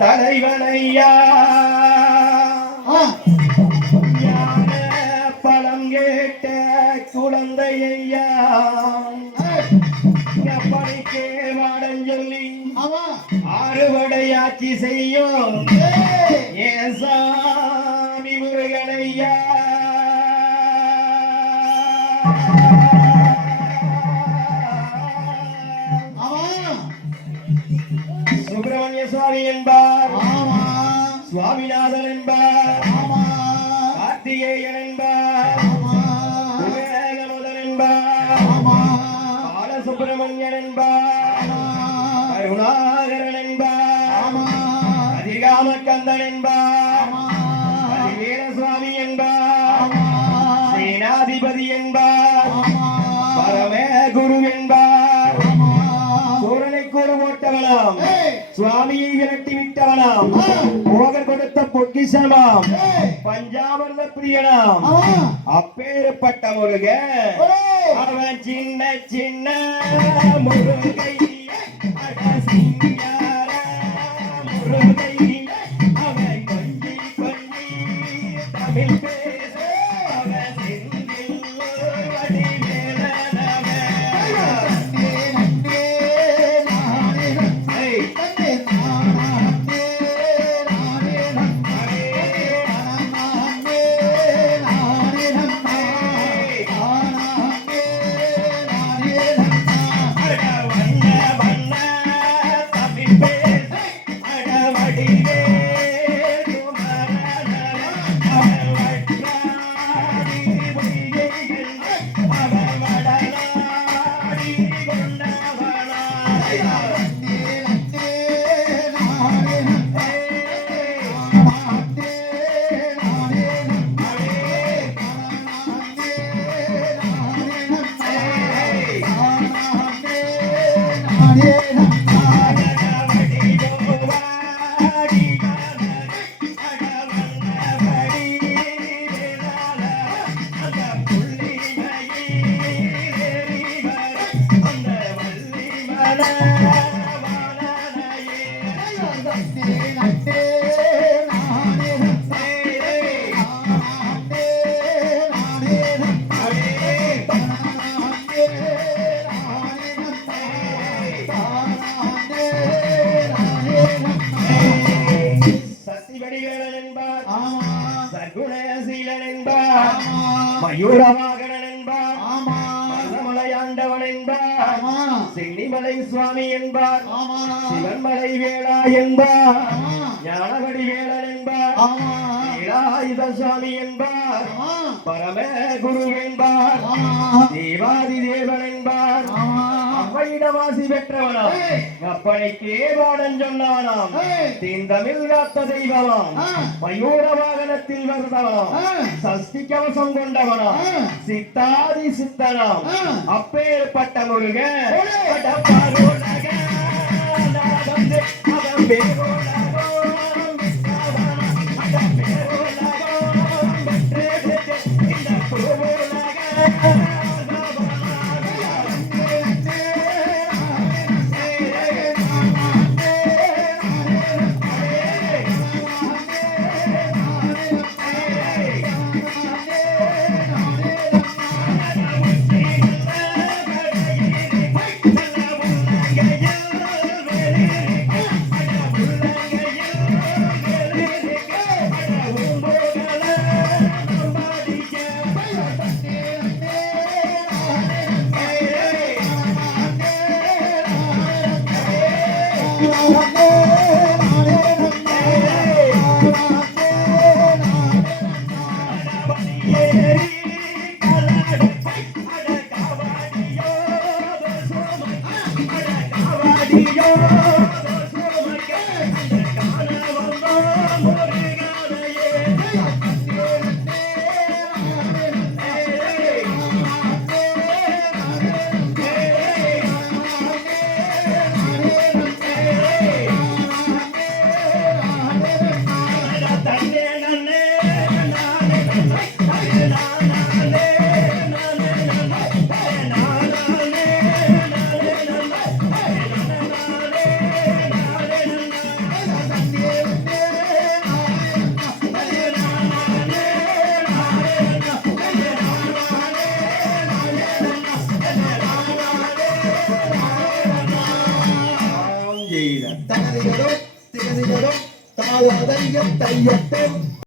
தலைவனையா பழம் கேட்ட குழந்தையா எப்படிக்கே வாடம் சொல்லி அறுவடையாட்சி செய்யும் ஏன் சாமி முருகனையா சுப்பிரமணிய சுவாமி என்பார், சுவாமிநாதன் என்பார், கார்த்திகேயன் என்பார், விவேகமுதன் என்பார், பாலசுப்பிரமணியன் என்பார், கருணாகரன் என்பார், அதிகாமக்கந்தன் என்பார், வீரசுவாமி என்பார், சேனாதிபதி என்பார், பரமே குரு என்பார், சூரனை கூறு போட்டவனாம், சுவாமியை விரட்டி விட்டவனாம், போகர் கொடுத்த பொக்கிஷமாம், பஞ்சாமிர்த பிரியனாம், அப்பேற்பட்ட முருக அவன் சின்ன சின்ன முருகை சிங்கார முருகை அவன் கொஞ்சி கொஞ்சி தமிழ் பேச அவன் செந்தில் மயூரவாகனன் என்பார், மலையாண்டவன் என்பார், சென்னிமலை சுவாமி என்பார், சிவன்மலை வேளா என்பார், ஞானவடி வேளன் என்பார், வேலாயுத சுவாமி என்பார், பரம குரு என்பார், தேவாதி தேவன் என்பார், அவ்வையிடவாசி பெற்றவனாம், அப்பனைக்கே பாடம் சொன்னவனாம், தீந்தமிழ் காத்த தெய்வமாம், மயூர வாகனத்தில் வருதவனாம், சஷ்டி கவசம் கொண்டவனாம், சித்தாதி சித்தனாம், அப்பேற்பட்ட முருக செய்த தகதிகளும் திகதிகளும் தாளதையும் தையட்டும்